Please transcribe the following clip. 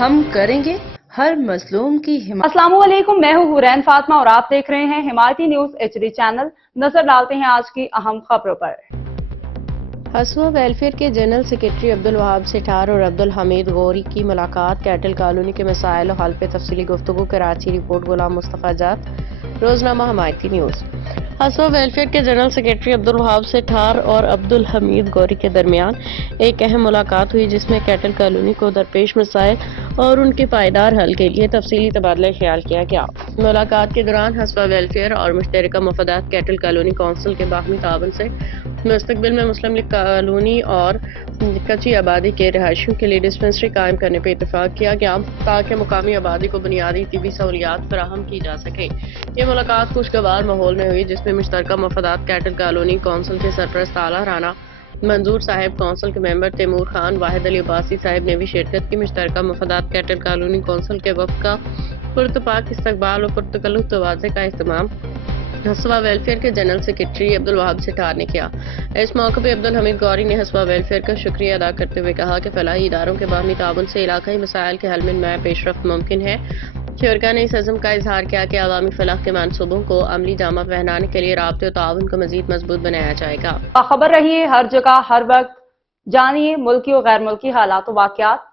ہم کریں گے ہر مظلوم کی حمایت۔ السلام علیکم، میں ہوں حورین فاطمہ اور آپ دیکھ رہے ہیں حمایتی نیوز HD چینل۔ نظر ڈالتے ہیں آج کی اہم خبروں پر۔ ہسوا ویلفیئر کے جنرل سیکرٹری عبدالوہاب سٹھار اور عبدالحمید غوری کی ملاقات، کیٹل کالونی کے مسائل و حل پہ تفصیلی گفتگو۔ کراچی رپورٹ غلام مصطفیٰ جات، روزنامہ حمایتی نیوز۔ ہسوا ویلفیئر کے جنرل سیکرٹری عبدالوہاب سٹھار اور عبدالحمید غوری کے درمیان ایک اہم ملاقات ہوئی، جس میں کیٹل کالونی کو درپیش مسائل اور ان کے پائیدار حل کے لیے تفصیلی تبادلہ خیال کیا گیا۔ ملاقات کے دوران ہسوا ویلفیئر اور مشترکہ مفادات کیٹل کالونی کونسل کے باہمی تعاون سے مستقبل میں مسلم لیگ کالونی اور کچی آبادی کے رہائشیوں کے لیے ڈسپنسری قائم کرنے پر اتفاق کیا گیا، تاکہ مقامی آبادی کو بنیادی طبی سہولیات فراہم کی جا سکیں۔ یہ ملاقات خوشگوار ماحول میں ہوئی، جس میں مشترکہ مفادات کیٹل کالونی کونسل کے سرپرست اعلیٰ رانا منظور صاحب، کونسل کے ممبر تیمور خان، واحد علی عباسی صاحب نے بھی شرکت کی۔ مشترکہ مفادات کیٹل کالونی کونسل کے وفد کا پرتپاک استقبال اور پرتکلف توازے کا اہتمام ہسوا ویلفیئر کے جنرل سیکرٹری عبدالوہاب سٹھار نے کیا۔ اس موقع پہ عبدالحمید غوری نے ہسوا ویلفیئر کا شکریہ ادا کرتے ہوئے کہا کہ فلاحی اداروں کے باہمی تعاون سے علاقائی مسائل کے حل میں نمایاں پیش رفت ممکن ہے۔ شرکا نے اس عزم کا اظہار کیا کہ عوامی فلاح کے منصوبوں کو عملی جامہ پہنانے کے لیے رابطے و تعاون کو مزید مضبوط بنایا جائے گا۔ خبر رہیے ہر جگہ ہر وقت، جانیے ملکی و غیر ملکی حالات و واقعات